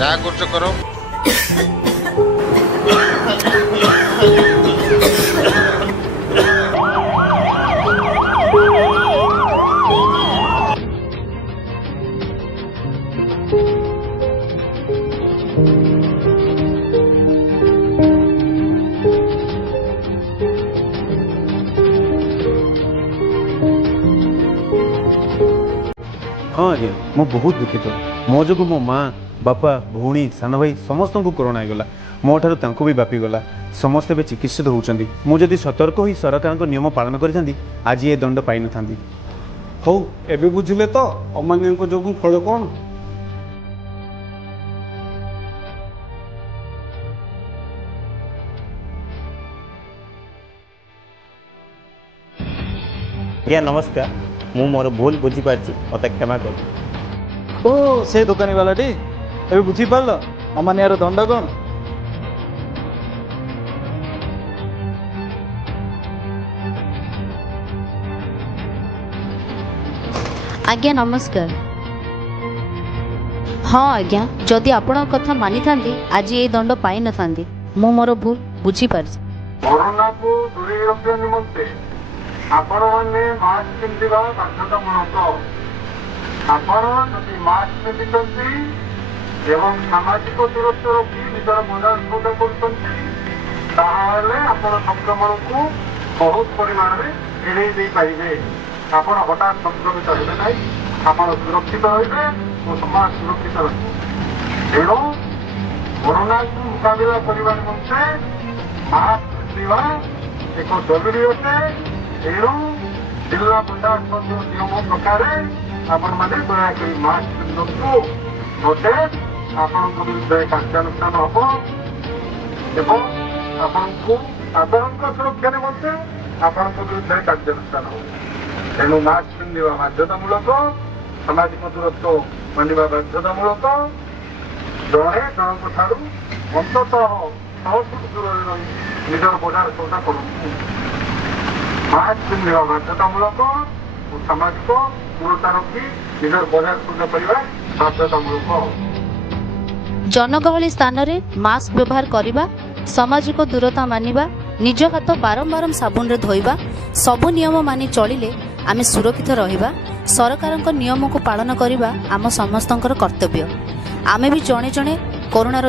ଯାହା କରୁଛ କର। हाँ आज्ञा मु बहुत दुखित मो जो मो माँ बापा भौणी सान भाई समस्त को कोरोना होगा मो ठार भी व्यापीगला समस्ते भी चिकित्सित होती मुझे सतर्क हो सरकार नियम पालन करी आज ये दंड पाई न था। हौ एबे बुझिले तो अमान्य जो फल कौन आज्ञा नमस्कार मु मोर भूल बुझीपारी मत क्षमा कर। ओ से दुकानी वालाटी ए बुझी पारल अमान्यार दंड कौन। आज्ञा नमस्कार। हाँ आज्ञा जदि आपण कथा मानी था आज ये दंड पाई न था मु मोर भूल बुझी पारछि। कोरोना को दूरी रखने निमंते आपण माने मास्क पिंधिबा बाध्यतामूलक। आपण जदि मास्क पिंधुଛନ୍ତି एवं सामाजिक दूरत्व रखी निजर बजार करछନ୍ତି ताहाले आपण संक्रमण को बहुत परिमाण में एड़े दे पाइबे। आपण हठात संक्रमित हेबे नहीं आपण सुरक्षित रहिबे और समाज सुरक्षित रहबे। एणु कोरोना को मुकाबला करबा निमंते मास्क पिंधिबा एक जरूरी अटे। एणु जिला प्रशासन नियम प्रकार आपण मैंने दयाकोरी मास्क पिंधु नोटे आपण विरुद्ध कार्यानुष्ठान हम आपको साधारण सुरक्षा निमंते आपण विरुद्ध कार्यानुष्ठान हो। तेणु मास्क पिंधिबा बाध्यतामूलक सामाजिक दूरत्व मानिबा बाध्यतामूलक जड़े जनक ठारू अंततः 100 फुट दूर रही निजर बजार सौदा करूँ। मास्क पिंधिबा बाध्यतामूलक और सामाजिक दूरता रखी निजर बजार सौदा करबा बाध्यतामूलक। जनगहली स्थान रे मास्क व्यवहार करबा सामाजिक दूरता मानिबा निज हाथ बारंबार साबुन रे धोइबा सबु नियम मानि चलिले आमे सुरक्षित रहिबा। सरकारक नियम को पालन करबा आम समस्तंकर कर्तव्य। आमे भी जणे जणे कोरोनार